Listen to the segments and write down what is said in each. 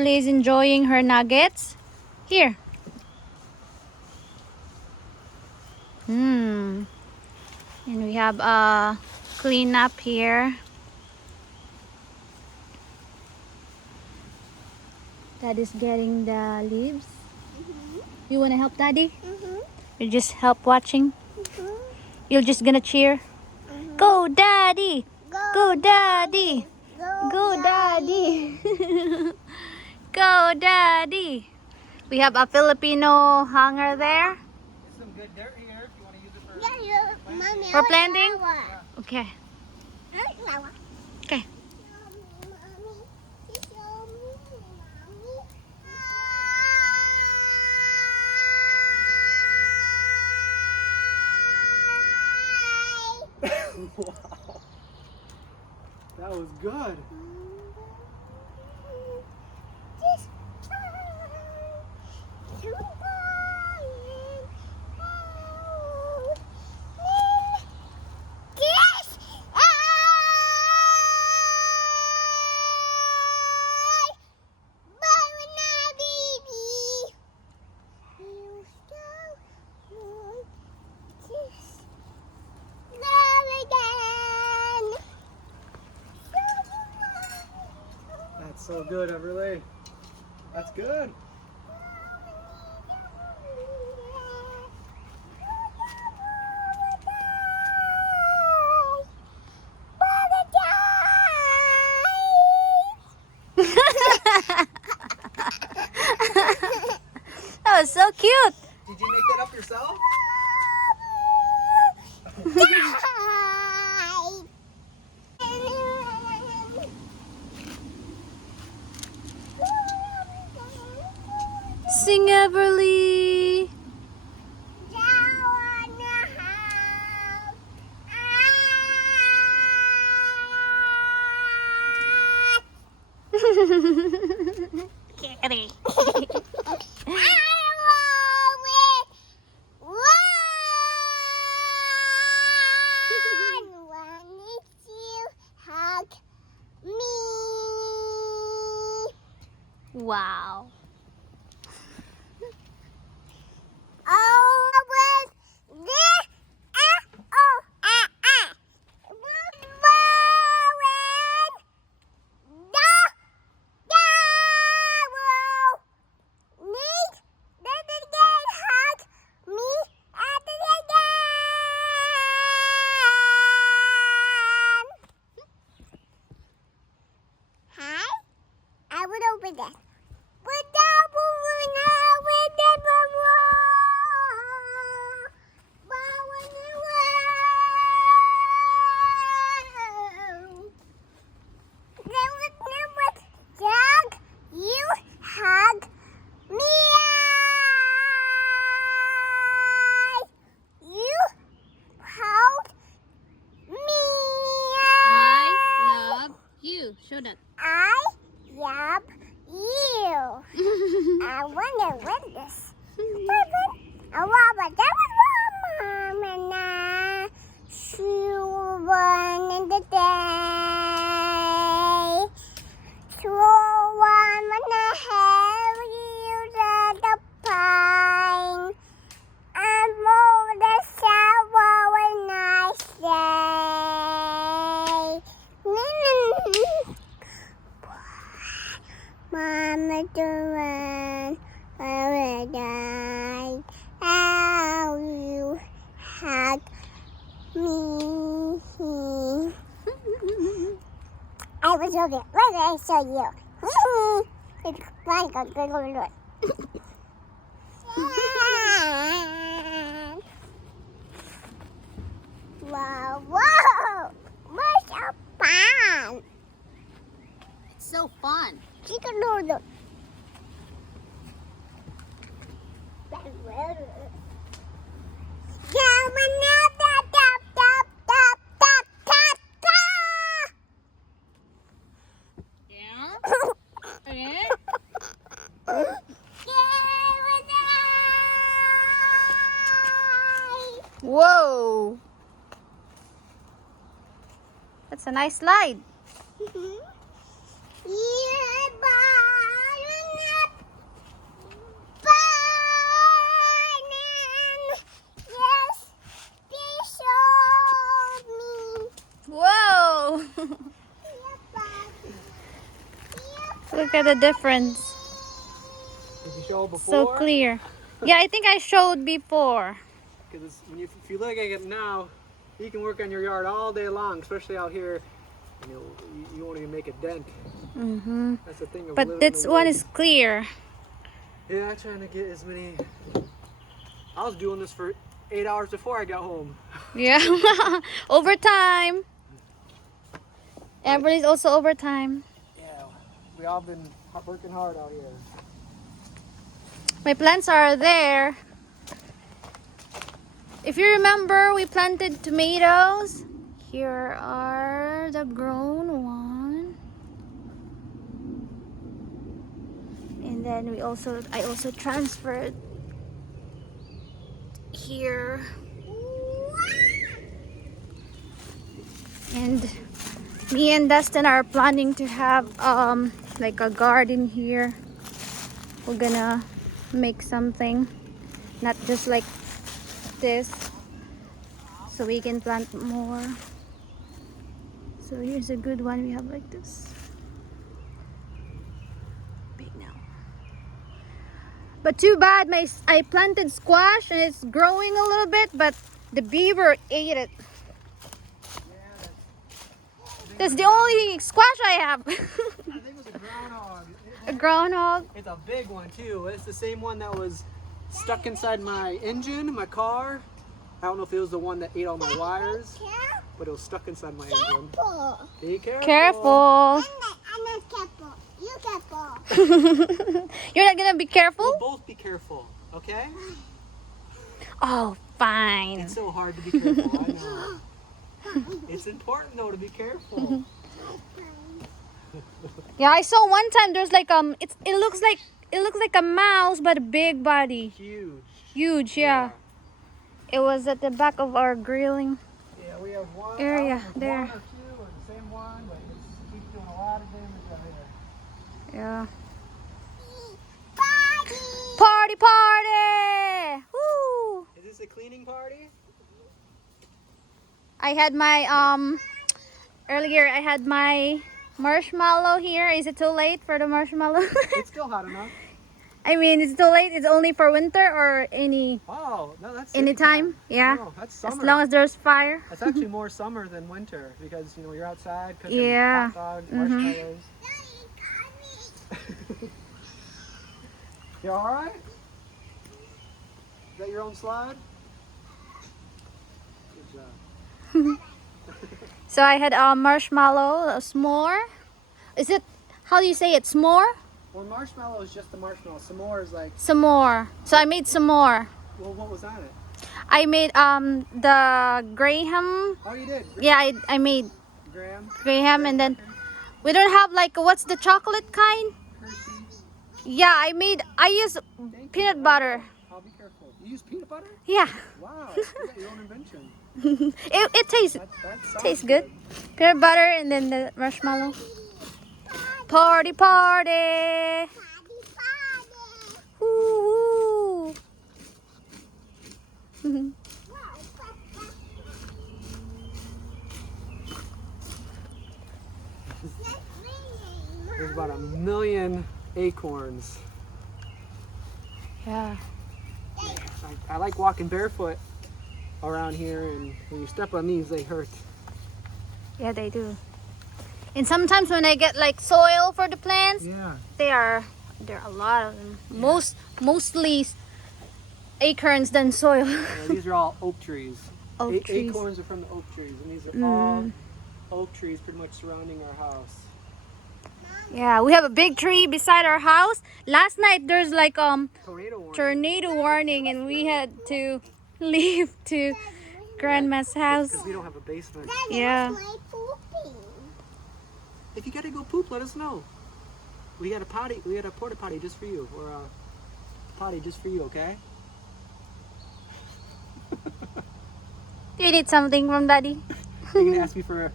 Everly is enjoying her nuggets. Here. And we have a cleanup here. Daddy's getting the leaves. You wanna help Daddy? You just help watching? You're just gonna cheer? Go Daddy! Go Daddy! Go Daddy! Go Daddy! We have a Filipino hanger there. There's some good dirt here if you want to use it for For planting? Okay. Okay. Wow. That was good. That's so good, Everly. That's good. That was so cute. Did you make that up yourself? Sing Everly. Kitty. Wow. Show that. I love you. I want to win this. I want to Mom and I. She won in the day. She won when I have you at the pine. I'm over the shower when I say. Mama, to run, I will die. How you hug me? I will show you. Wait, I show you. It's like a good one. Wow, wow! Where's your pan? It's so fun. Chicken noodle. Yeah. Okay. Whoa. That's a nice slide. Yeah, bye. Look at the difference. Did you show before? So clear. Yeah, I think I showed before. Because if you look at it now, you can work on your yard all day long, especially out here. You know, you won't even make a dent. Mm-hmm. That's the thing. Of But living in this the one woods. is clear. Yeah, I'm trying to get as many. I was doing this for 8 hours before I got home. Yeah. Overtime. Everybody's also overtime. Yeah, we all been working hard out here. My plants are there. If you remember, we planted tomatoes. Here are the grown one. And then I also transferred here. And me and Dustin are planning to have like a garden here. We're gonna make something, not just like this, so we can plant more. So here's a good one. We have like this big now, but too bad I planted squash and it's growing a little bit, but the beaver ate it. That's the only squash I have. I think it was a groundhog. A groundhog. It's a big one too. It's the same one that was stuck inside my engine, my car. I don't know if it was the one that ate all my wires, but it was stuck inside my engine. Careful. Be careful. Careful. I'm not careful. You careful. You're not gonna be careful? We'll both be careful, okay? Oh, fine. It's so hard to be careful, I know. It's important though to be careful. Yeah, I saw one time there's like it looks like a mouse but a big body. Huge. Huge, yeah. It was at the back of our grilling Yeah, we have one area there. One or two or the same one, but it keeps doing a lot of damage out here. Yeah. Party. Party, party! Woo! Is this a cleaning party? I had my earlier I had my marshmallow here. Is it too late for the marshmallow? It's still hot enough. I mean, it's too late. It's only for winter or any Oh, no, that's time. Yeah. No, that's As summer. long as there's fire. That's actually more summer than winter because you know you're outside cooking Yeah. hot dogs, Mhm. marshmallows. You all right? Is that your own slide? Good job. So I had a marshmallow, a s'more. Is it, how do you say it, s'more? Well, marshmallow is just the marshmallow. S'more is like, S'more. So I made s'more. well, what was on it? I made the graham. Oh, you did. Yeah, I made Graham, graham, and then we don't have like, what's the chocolate kind? Hershey's. Yeah, I use Thank peanut you. butter. I'll be careful. You use peanut butter? Yeah. Wow, you got your own invention. it tastes That sounds tastes good. Peanut butter and then the marshmallow. Party, party! Woo-hoo. There's about 1 million acorns. Yeah. I like walking barefoot around here, and when you step on these, they hurt. Yeah, they do. And sometimes when I get like soil for the plants, Yeah. there are a lot of them. Mostly acorns than soil. These are all oak trees. Oak trees. Acorns are from the oak trees, and these are all oak trees pretty much surrounding our house. Yeah, we have a big tree beside our house. Last night there's like Tornado warning. and we had to leave to Grandma's house. Because we don't have a basement. Yeah. If you gotta go poop, let us know. We got a potty. We got a porta potty just for you, or a potty just for you. Okay? Do you need something from Daddy? You're gonna ask me for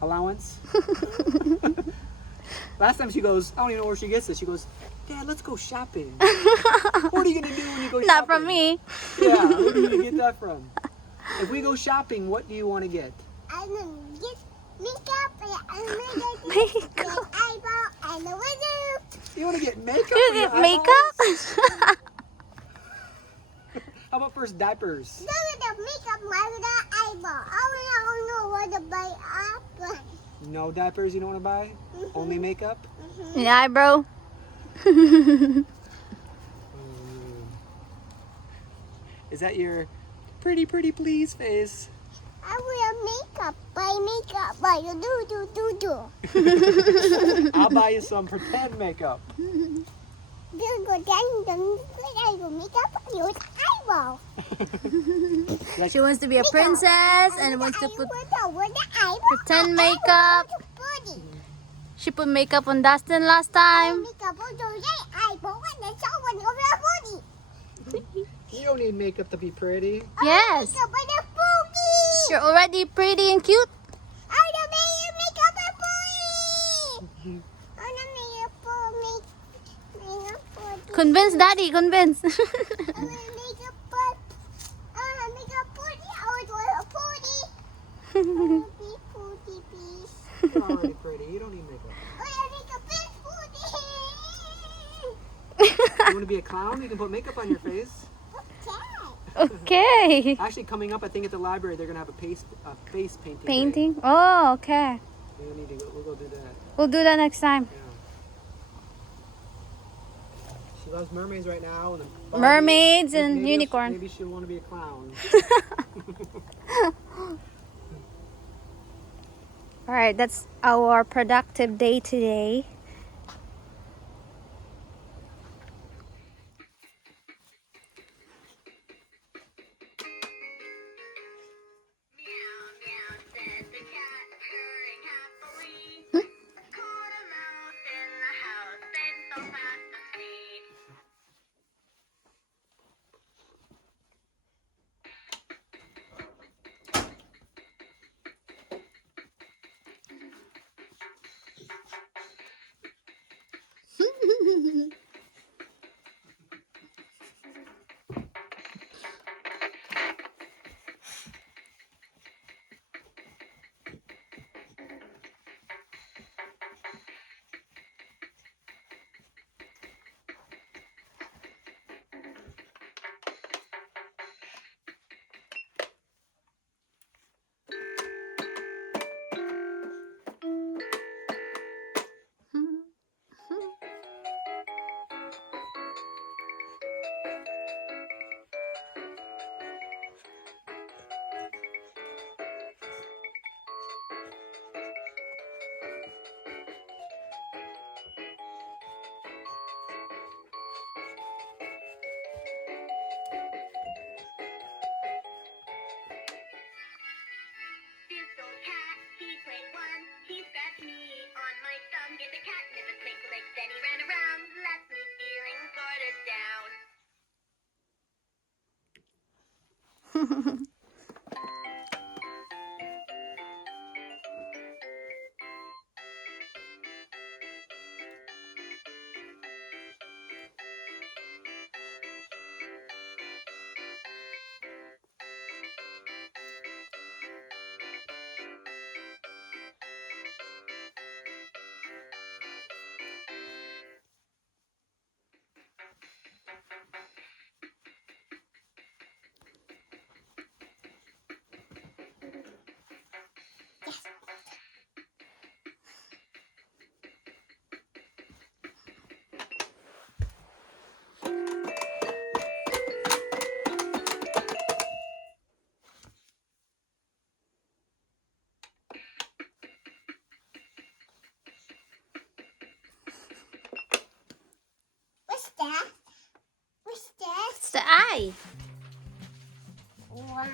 allowance. Last time she goes, I don't even know where she gets this. She goes, Dad, let's go shopping. What are you gonna do when you go shopping? Not from me. Yeah, where are you gonna get that from? If we go shopping, what do you want to get? I don't get Makeup and Makeup. eyeball and the wizard. You want to get makeup? You for your get makeup? eyeballs? How about first diapers? Look at the makeup my eyeball. I don't know what to buy up. No diapers you don't want to buy? Only makeup? Yeah, bro. Is that your pretty please face? I wear makeup. Buy makeup. Buy do. I'll buy you some pretend makeup. Then I go makeup use eyeball. She wants to be a princess and wants to put pretend makeup. She put makeup on Dustin last time. You don't need makeup to be pretty. Yes. You're already pretty and cute. Convince daddy, convince. You're already pretty. You don't need makeup. You want to be a clown? You can put makeup on your face. Okay. Actually, coming up, I think at the library they're gonna have a face painting. day. Painting? Oh, okay. We'll go do that. We'll do that next time. Yeah. She loves mermaids right now. And Barbie. Mermaids and Maybe unicorn. Maybe she'll want to be a clown. All right, that's our productive day today. It's the eye. 1,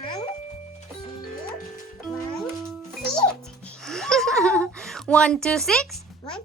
2, 1, 6. 1, 2, 6. 1,